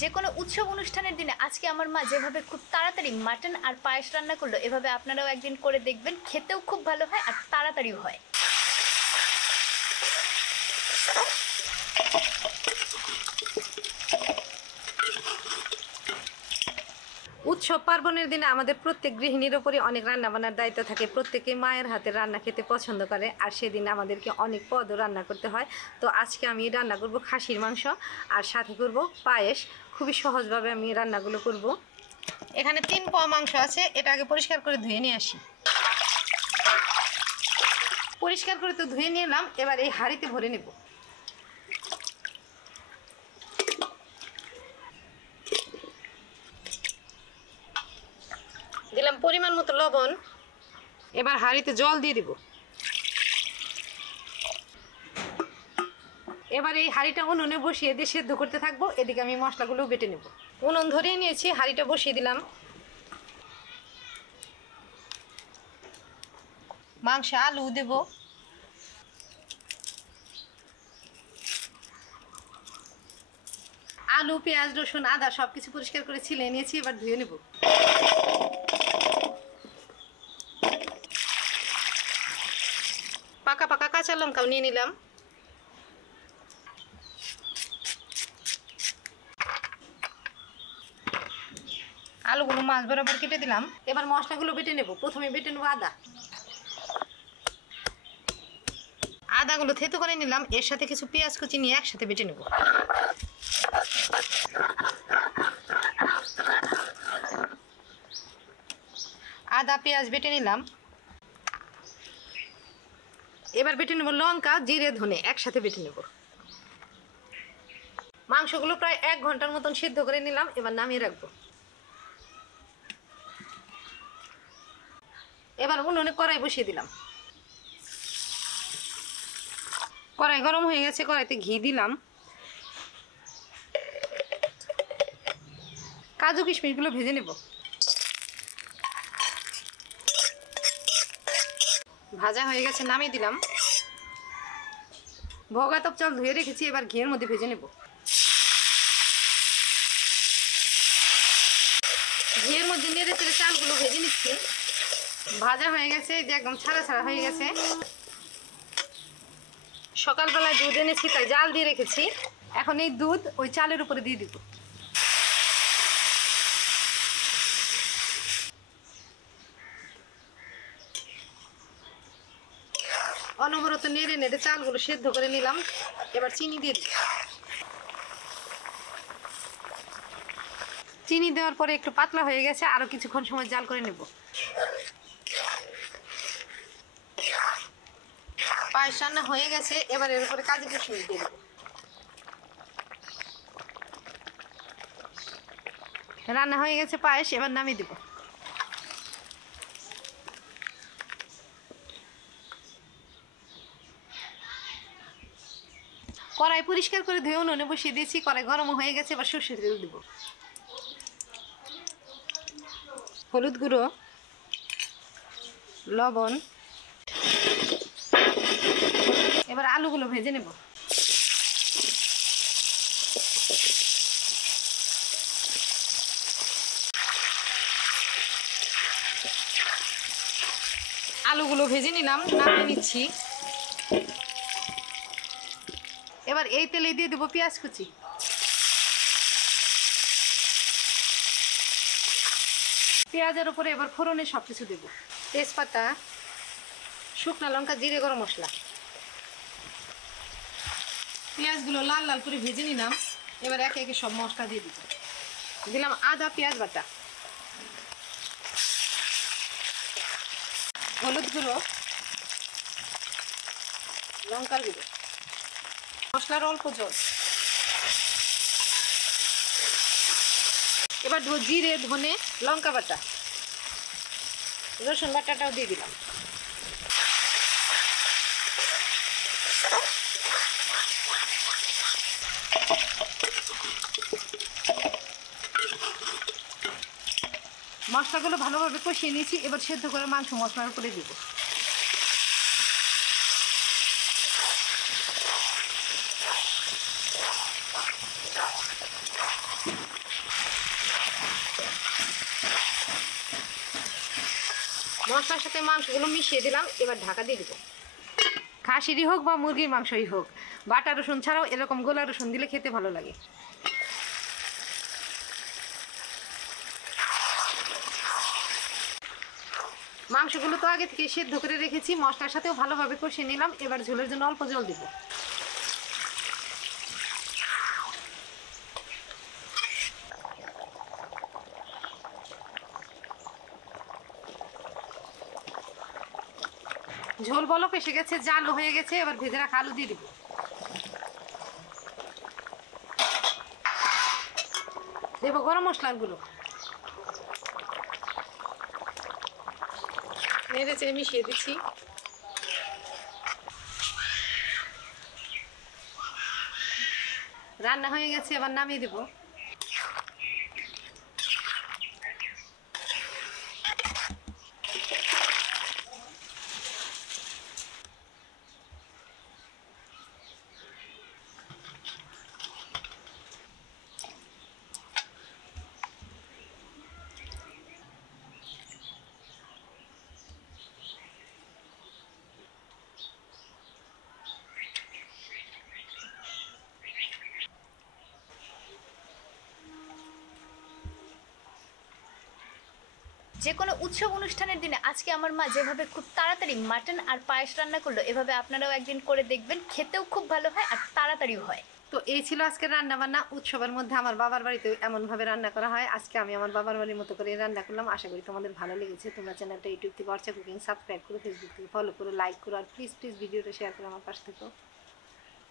যে কোনো উৎসব অনুষ্ঠানের দিনে আজকে আমার মা যেভাবে খুব তাড়াতাড়ি মাটন আর পায়েস রান্না করলো, এভাবে আপনারাও একদিন করে দেখবেন, খেতেও খুব ভালো হয় আর তাড়াতাড়িও হয়। উৎসব পার্বণের দিনে আমাদের প্রত্যেক গৃহিণীর উপরই অনেক রান্না বান্নার দায়িত্ব থাকে। প্রত্যেকে মায়ের হাতের রান্না খেতে পছন্দ করে, আর সেদিন আমাদেরকে অনেক পদও রান্না করতে হয়। তো আজকে আমি রান্না করব খাসির মাংস আর সাথে করব পায়েস। খুবই সহজভাবে আমি রান্নাগুলো করব। এখানে 3 পোয়া মাংস আছে, এটা আগে পরিষ্কার করে ধুয়ে নিয়ে আসি। পরিষ্কার করে তো ধুয়ে নিয়ে এলাম, এবার এই হাঁড়িতে ভরে নেব। দিলাম পরিমাণ মতো লবণ। এবার হাঁড়িতে জল দিয়ে দিব। এবার এই হাঁড়িটা উনুনে বসিয়ে দিয়ে সেদ্ধ করতে থাকবো। এদিকে আমি মশলাগুলো বেটে নেব। উনুন ধরিয়ে নিয়েছি, হাঁড়িটা বসিয়ে দিলাম। মাংসে আলু দেব। আলু, পেঁয়াজ, রসুন, আদা সবকিছু পরিষ্কার করে ছিলে নিয়েছি, এবার ধুয়ে নেব। পাকা পাকা কাঁচা লঙ্কাও নিয়ে নিলাম। আলুগুলো মাছ বরাবর কেটে দিলাম। এবার মশলাগুলো বেটে নেব। প্রথমে বেটে নেব আদা। আদাগুলো থেতো করে নিলাম, এর সাথে কিছু পেঁয়াজ কুচি নিয়ে একসাথে বেটে নেব। আদা পেঁয়াজ বেটে নিলাম। এবার বেটে নেব লঙ্কা, জিরে, ধনে একসাথে বেটে নেব। মাংসগুলো প্রায় 1 ঘন্টার মতন সিদ্ধ করে নিলাম, এবার নামিয়ে রাখবো। এবার উনুনে কড়াই বসিয়ে দিলাম। কড়াই গরম হয়ে গেছে, কড়াইতে ঘি দিলাম। কাজু কিশমিশগুলো ভেজে নেব। ভাজা হয়ে গেছে, নামিয়ে দিলাম। ভোগাতপ চাল ধুয়ে রেখেছি, এবার ঘিয়ের মধ্যে ভেজে নেব। ঘিয়ের মধ্যে নেড়ে চেড়ে চালগুলো ভেজে নিচ্ছি। ভাজা হয়ে গেছে, এই যে একদম ছাড়া ছাড়া হয়ে গেছে। সকালবেলায় দুধ এনেছি, তাই জাল দিয়ে রেখেছি। এখন এই দুধ ওই চালের উপরে দিয়ে দিব। অনবরত নেড়ে নেড়ে চালগুলো সেদ্ধ করে নিলাম। এবার চিনি দিয়ে দিই। চিনি দেওয়ার পরে একটু পাতলা হয়ে গেছে, আরো কিছুক্ষণ সময় জাল করে নেব। পায়েস রান্না হয়ে গেছে, এবার এর উপরে কাজু কিশমিশ দিয়ে দেব। রান্না হয়ে গেছে পায়েস, এবার নামিয়ে দেব। কড়াই পরিষ্কার করে ধুয়ে উনুনে বসিয়ে দিয়েছি। কড়াই গরম হয়ে গেছে, এবার সরষের তেল দেব। হলুদ গুঁড়ো, লবণ। এবার আলুগুলো ভেজে নেব। আলুগুলো ভেজে নিলাম, নামিয়ে নিচ্ছি। এবার এই তেলে দিয়ে দেবো পেঁয়াজ কুচি। পেঁয়াজের উপরে এবার ফোড়নে সবকিছু দেব। তেজপাতা, শুকনা লঙ্কা, জিরে, গরম মশলা। পেঁয়াজগুলো লাল লাল করে ভেজে নিলাম। এবার একে একে সব মশলা দিয়ে দিব। দিলাম আদা পেঁয়াজ বাটা, হলুদ গুঁড়ো, লঙ্কার গুঁড়ো, মশলার অল্প জল। এবার জিরে, ধনে, লঙ্কা বাটা, রসুন বাটাটাও দিয়ে দিলাম। মশলাগুলো ভালোভাবে কষিয়ে নিয়েছি। এবার সেদ্ধ করে মাংস মশলার উপরে দিব। মশলার সাথে মাংসগুলো মিশিয়ে দিলাম, এবার ঢাকা দিয়ে দিব। খাসিরই হোক বা মুরগির মাংসই হোক, বাটা রসুন ছাড়াও এরকম গোলা রসুন দিলে খেতে ভালো লাগে। মাংসগুলো তো আগে থেকে সেদ্ধ করে রেখেছি, মশলার সাথেও ভালোভাবে কষিয়ে নিলাম। এবার ঝোলের জন্য অল্প জল দিব। ঝোল বলক এসে গেছে, জাল হয়ে গেছে, এবার ভেজে রাখা আলু দিয়ে দিব। দেব গরম মশলাগুলো, নেড়ে চেড়ে মিশিয়ে দিচ্ছি। রান্না হয়ে গেছে, এবার নামিয়ে দেব। যে কোনো উৎসব অনুষ্ঠানের দিনে আজকে আমার মা যেভাবে খুব তাড়াতাড়ি মাটন আর পায়েস রান্না করলো, এভাবে আপনারাও একদিন করে দেখবেন, খেতেও খুব ভালো হয় আর তাড়াতাড়িও হয়। তো এই ছিল আজকের রান্না বান্না। উৎসবের মধ্যে আমার বাবার বাড়িতে এমনভাবে রান্না করা হয়, আজকে আমি আমার বাবার বাড়ির মতো করে রান্না করলাম। আশা করি তোমাদের ভালো লেগেছে। তোমরা চ্যানেলটা ইউটিউব থেকে অর্চা কুকিং সাবস্ক্রাইব করো, ফেসবুক থেকে ফলো করো, লাইক করো, আর প্লিজ ভিডিওটা শেয়ার করে আমার পাশে থেকো।